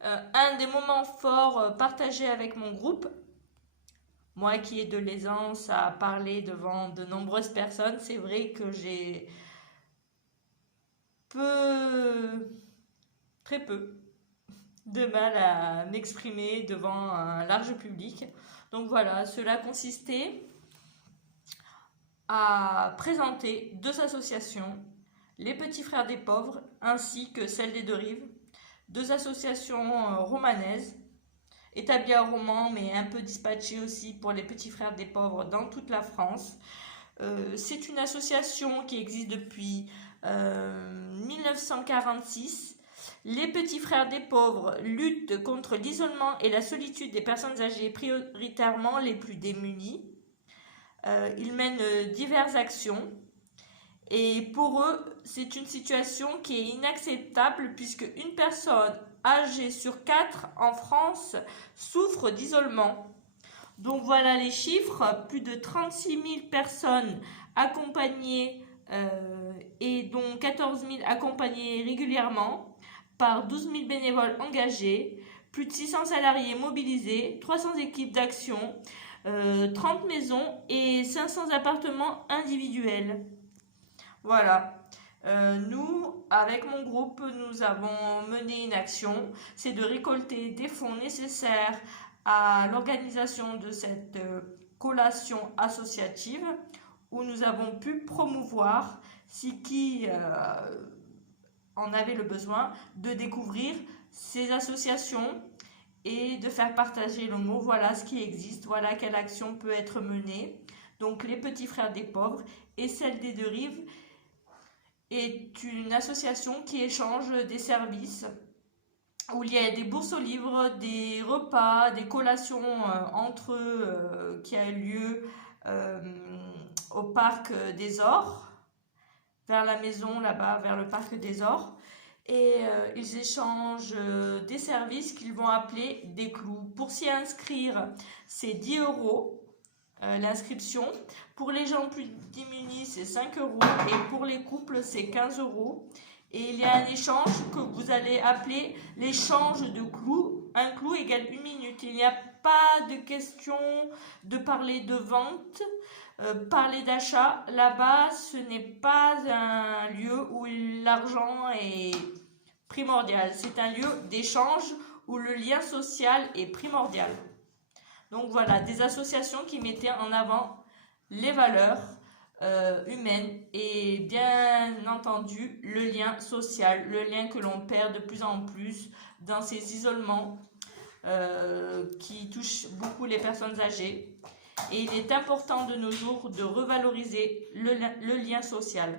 Un des moments forts partagés avec mon groupe, moi qui ai de l'aisance à parler devant de nombreuses personnes, c'est vrai que j'ai peu, très peu de mal à m'exprimer devant un large public. Donc voilà, cela consistait à présenter deux associations, les Petits Frères des Pauvres ainsi que celle des Deux Rives, deux associations romanaises établies à Romans mais un peu dispatchées aussi pour les Petits Frères des Pauvres dans toute la France. C'est une association qui existe depuis 1946. Les Petits Frères des Pauvres luttent contre l'isolement et la solitude des personnes âgées, prioritairement les plus démunies. Ils mènent diverses actions et pour eux, c'est une situation qui est inacceptable puisque une personne âgée sur 4 en France souffre d'isolement. Donc voilà les chiffres, plus de 36 000 personnes accompagnées et dont 14 000 accompagnées régulièrement par 12 000 bénévoles engagés, plus de 600 salariés mobilisés, 300 équipes d'action, 30 maisons et 500 appartements individuels. Voilà. Nous, avec mon groupe, nous avons mené une action, c'est de récolter des fonds nécessaires à l'organisation de cette collation associative où nous avons pu promouvoir, si qui en avait le besoin, de découvrir ces associations et de faire partager le mot. Voilà ce qui existe, voilà quelle action peut être menée. Donc les Petits Frères des Pauvres et celle des Deux Rives est une association qui échange des services où il y a des bourses aux livres, des repas, des collations entre eux qui a lieu au parc des Ors, vers la maison là-bas, vers le parc des Ors. Et ils échangent des services qu'ils vont appeler des clous. Pour s'y inscrire, c'est 10 euros l'inscription. Pour les gens plus démunis, c'est 5 euros. Et pour les couples, c'est 15 euros. Et il y a un échange que vous allez appeler l'échange de clous. Un clou égale 1 minute. Il n'y a pas de question de parler de vente, parler d'achat. Là-bas, ce n'est pas un lieu où l'argent est primordial. C'est un lieu d'échange où le lien social est primordial. Donc voilà, des associations qui mettaient en avant les valeurs humaines et bien entendu le lien social, le lien que l'on perd de plus en plus dans ces isolements qui touchent beaucoup les personnes âgées. Et il est important de nos jours de revaloriser le lien social.